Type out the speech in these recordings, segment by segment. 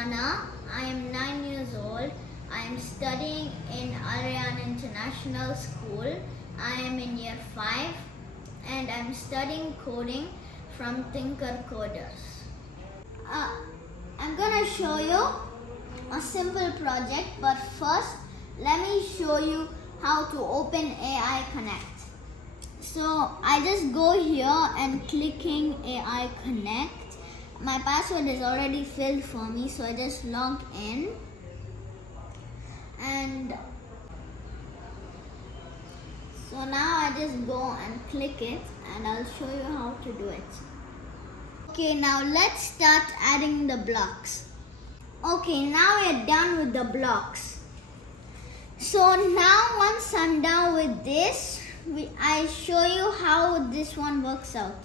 Viaan. I am 9 years old. I am studying in Vivekanandh International School. I am in year 5 and I am studying coding from TinkerCoders. I'm gonna show you a simple project, but first let me show you how to open AI Connect. So I just go here and clicking AI Connect. My password is already filled for me, so I just log in. And so now I just go and click it and I'll show you how to do it. Okay, now let's start adding the blocks. Okay, now we're done with the blocks. So now once I'm done with this, I show you how this one works out.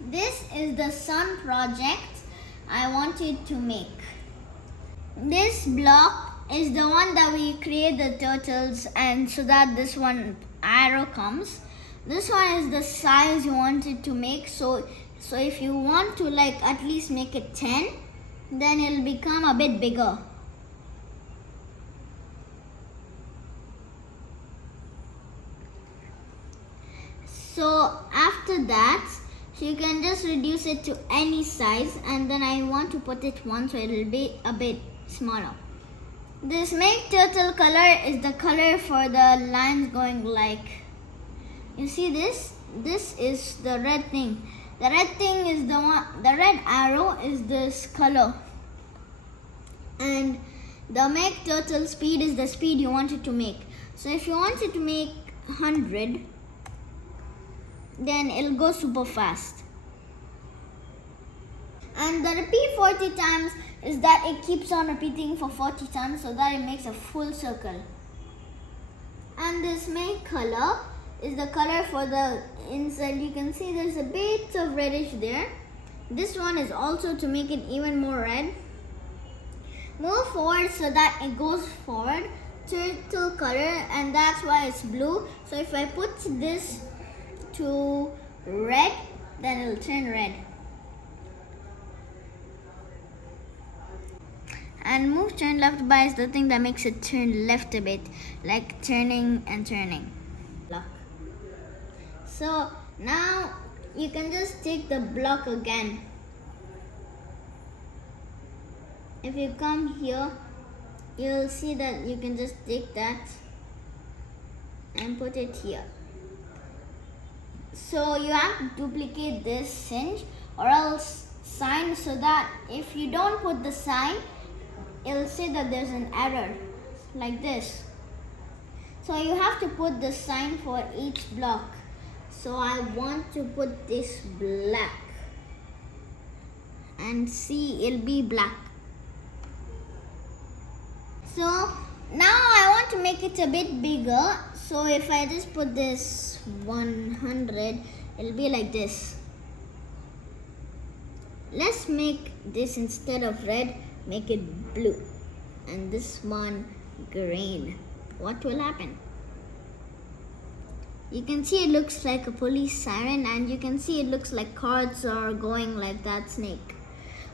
This is the sun project I wanted to make. This block is the one that we create the turtles, and so that this one arrow comes. This one is the size you wanted to make. So if you want to at least make it 10, then it'll become a bit bigger. So after that, you can just reduce it to any size, and then I want to put it 1 so it'll be a bit smaller. This make turtle color is the color for the lines going you see this? This is the red thing. The red thing is the red arrow is this color. And the make turtle speed is the speed you wanted to make. So if you wanted to make 100, then it'll go super fast. And the repeat 40 times is that it keeps on repeating for 40 times so that it makes a full circle. And this make color is the color for the inside. You can see there's a bit of reddish there. This one is also to make it even more red. Move forward so that it goes forward. Turtle color, and that's why it's blue. So if I put this to red, then it'll turn red. And move turn left by is the thing that makes it turn left a bit, like turning and turning. So now you can just take the block again. If you come here, you'll see that you can just take that and put it here. So you have to duplicate this cinch or else sign, so that if you don't put the sign, it'll say that there's an error like this. So you have to put the sign for each block. So I want to put this black, and see, it'll be black. So now I want to make it a bit bigger. So if I just put this 100, it'll be like this. Let's make this, instead of red, make it blue, and this one green. What will happen? You can see it looks like a police siren, and you can see it looks like cards are going like that snake.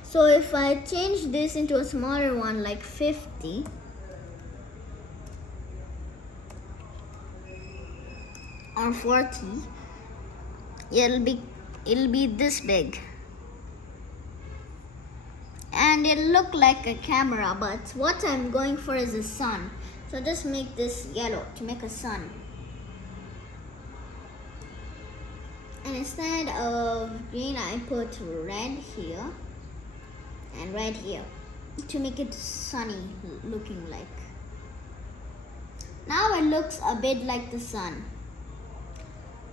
So if I change this into a smaller one, like 50, or 40, it'll be this big. And it'll look like a camera, but what I'm going for is a sun. So just make this yellow to make a sun. And instead of green, I put red here and red here to make it sunny looking like. Now it looks a bit like the sun.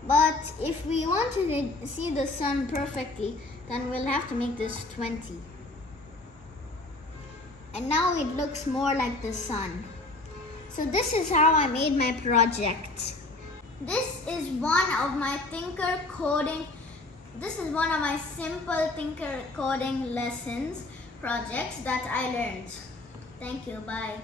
But if we want to see the sun perfectly, then we'll have to make this 20. And now it looks more like the sun. So this is how I made my project. This is one of my simple Tinker coding lessons projects that I learned. Thank you, bye.